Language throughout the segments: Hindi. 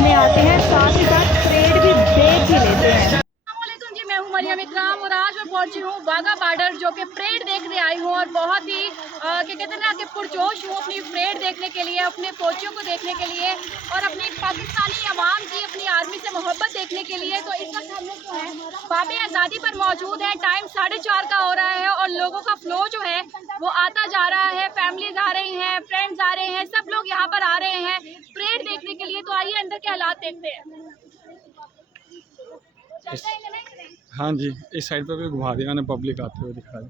देखने आते हैं, साथ ही साथ परेड भी देख ही लेते हैं। जी, मैं हूं मरियम इकराम और आज मैं पहुंची हूं वाघा बॉर्डर, जो कि परेड देखने आई हूं और बहुत ही क्या कहते हैं ना कि पुरजोश हूं अपनी परेड देखने के लिए, अपने फौजियों को देखने के लिए और अपनी पाकिस्तानी अवाम की अपनी आर्मी से मोहब्बत देखने के लिए। तो इस वक्त हम लोग जो है बाबे आज़ादी पर मौजूद हैं। टाइम 4:30 का हो रहा है और लोगों का फ्लो जो है वो आता जा रहा है। फैमिलीज आ रही हैं, फ्रेंड्स आ रहे हैं, सब लोग यहाँ पर आ रहे हैं परेड देखने के लिए। तो आइए अंदर के हालात देखते हैं। हाँ जी, इस साइड पे भी घुमा दिया मैंने, पब्लिक आते हुए दिखा दी।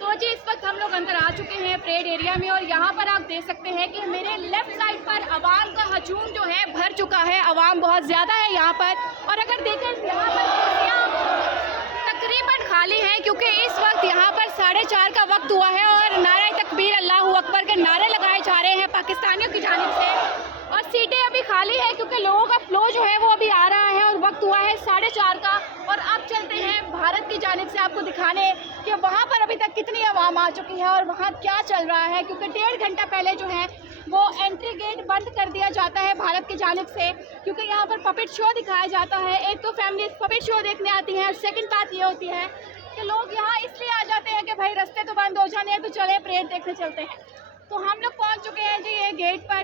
तो जी, इस वक्त हम लोग अंदर आ चुके हैं परेड एरिया में और यहाँ पर आप देख सकते हैं कि मेरे लेफ्ट साइड पर अवाम का हजूम जो है भर चुका है। अवाम बहुत ज़्यादा है यहाँ पर और अगर देखें यहाँ पर कुर्सियाँ तकरीबन खाली हैं, क्योंकि इस वक्त यहाँ पर 4:30 का वक्त हुआ है और नारे तकबीर अल्लाहू अकबर के नारे लगाए जा रहे हैं पाकिस्तानियों की जानिब से और सीटें अभी खाली है क्योंकि लोगों का फ्लो जो है वो अभी आ रहा है और वक्त हुआ है 4:30 का। और अब चलते हैं भारत की जानिब से आपको दिखाने कि वहाँ पर अभी तक कितनी आवाम आ चुकी है और वहाँ क्या चल रहा है, क्योंकि 1.5 घंटा पहले जो है वो एंट्री गेट बंद कर दिया जाता है भारत की जानिब से, क्योंकि यहाँ पर पपेट शो दिखाया जाता है। एक तो फैमिली पपेट शो देखने आती है और सेकंड बात ये होती है कि लोग यहाँ इसलिए आ जाते हैं कि भाई रास्ते तो बंद हो जाने हैं तो चले परेड देखने चलते हैं। तो हम लोग पहुँच चुके हैं जी ये गेट पर।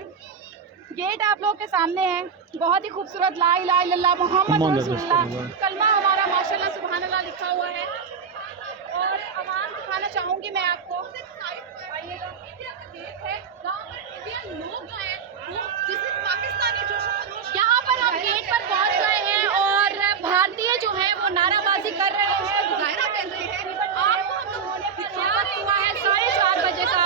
गेट आप लोगों के सामने है, बहुत ही खूबसूरत ला इलाहा इल्लल्लाह मोहम्मद रसूलुल्लाह कलमा हमारा माशाल्लाह सुभान अल्लाह लिखा हुआ है। और आवाम दिखाना चाहूँगी मैं आपको, आइएगा, गेट है जहाँ पर इंडियन लोग जो है वो जिसे पाकिस्तानी जोश यहाँ पर हम गेट पर पहुँच गए हैं और भारतीय जो है वो नाराबाजी कर रहे हैं, मुजाहरा कर रहे हैं। आपको हम लोगों ने तैयार हुआ है 4:30 बजे का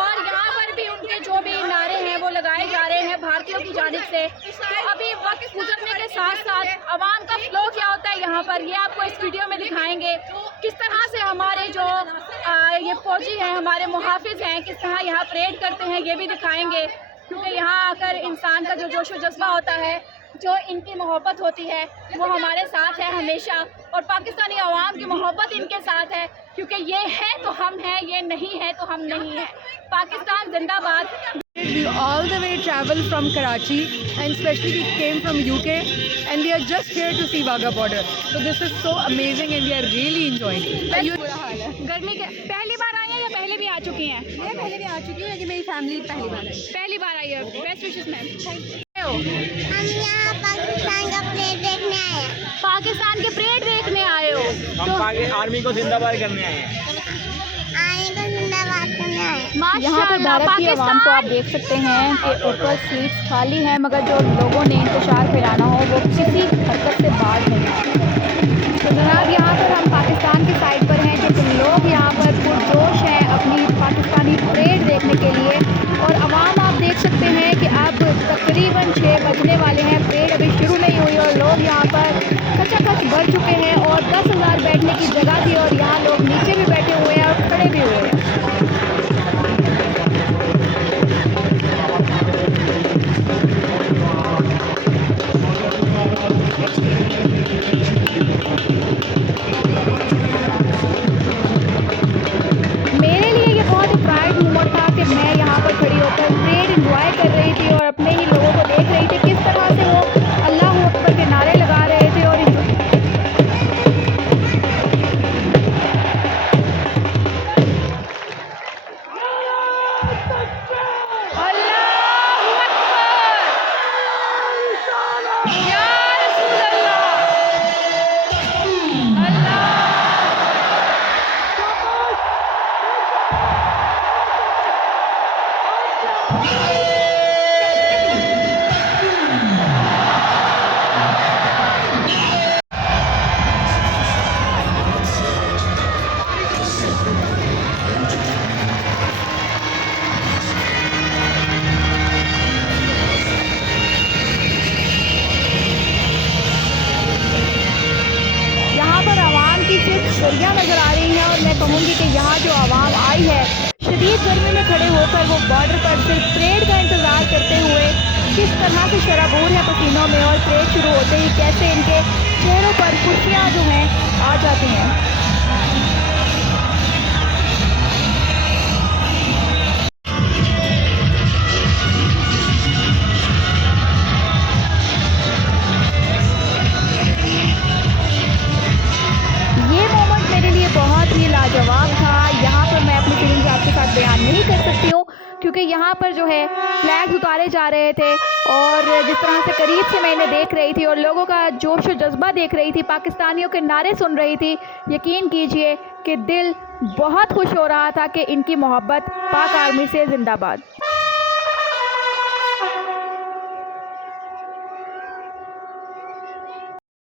और यहाँ पर भी उनके जो भी नारे हैं वो लगाए जा रहे हैं भारतीयों की जानिब से। तो अभी वक्त गुजरने के साथ साथ आवाम का फ्लो क्या होता है यहाँ पर, ये आपको इस वीडियो में दिखाएंगे। किस तरह से हमारे जो ये फौजी हैं, हमारे मुहाफिज हैं, किस तरह यहाँ परेड करते हैं ये भी दिखाएंगे, क्योंकि यहाँ आकर इंसान का जो जोश व जज्बा होता है, जो इनकी मोहब्बत होती है वो हमारे साथ है हमेशा और पाकिस्तानी अवाम की मोहब्बत इनके साथ है, क्योंकि ये है तो हम हैं, ये नहीं है तो हम नहीं हैं। पाकिस्तान जिंदाबाद। We all the way travel from Karachi and especially we came from UK and we are just here to see Wagah border. So this is so amazing and we are really enjoying it. बुरा हाल है। गर्मी के पहली बार आई हैं या पहले भी आ चुकी हैं? मैं पहले भी आ चुकी हूँ, लेकिन मेरी फैमिली पहली बार है। पहली बार आई है। Best wishes ma'am. हम यहाँ पाकिस्तान का परेड देखने आए हैं। पाकिस्तान के परेड देखने आए हो? हम आर्मी को जिंदाबाद करने आए हैं। आर्मी को जिंदाबाद करने आए हैं। यहाँ पर भारत की आवाम को आप देख सकते हैं कि ऊपर सीट्स खाली हैं, मगर जो लोगों ने इंतशार फैलाना हो वो किसी हरकत से बाहर नहीं आए। तो जनाब यहाँ पर हम पाकिस्तान की साइड पर हैं कि तुम लोग यहाँ पर पुरजोश हैं अपनी पाकिस्तानी परेड देखने के लिए और आवाम आप देख सकते हैं कि अब तकरीबन 6 बजने वाले हैं, परेड अभी शुरू नहीं हुई और लोग यहाँ पर खचाखच भर चुके हैं और 10,000 बैठने की जगह थी और यहाँ लोग नीचे भी बैठे हुए हैं और खड़े भी हुए हैं। मेरे लिए ये बहुत ही प्राइड मोमेंट था कि मैं यहाँ पर खड़ी होकर परेड एंजॉय कर रही थी और अपने ही लोगों को देख रही थी किस तरह से वो अल्लाह अकबर के नारे लगा रहे थे और सिर्फ गलियाँ नज़र आ रही हैं और मैं कहूँगी कि यहाँ जो आवाम आई है शदीद गर्मी में खड़े होकर वो बॉर्डर पर सिर्फ परेड का इंतज़ार करते हुए किस तरह से शराबूर है पसीनों में, और परेड शुरू होते ही कैसे इनके चेहरों पर खुशियाँ जो हैं आ जाती हैं। ये मोमेंट मेरे लिए बहुत ही लाजवाब था। यहाँ पर मैं अपनी फीलिंग्स आपके साथ बयान नहीं कर सकती हूँ, क्योंकि यहाँ पर जो है फ्लैग्स उतारे जा रहे थे और जिस तरह से करीब से मैं इन्हें देख रही थी और लोगों का जोश और जज्बा देख रही थी, पाकिस्तानियों के नारे सुन रही थी, यकीन कीजिए कि दिल बहुत खुश हो रहा था कि इनकी मोहब्बत पाक आर्मी से जिंदाबाद।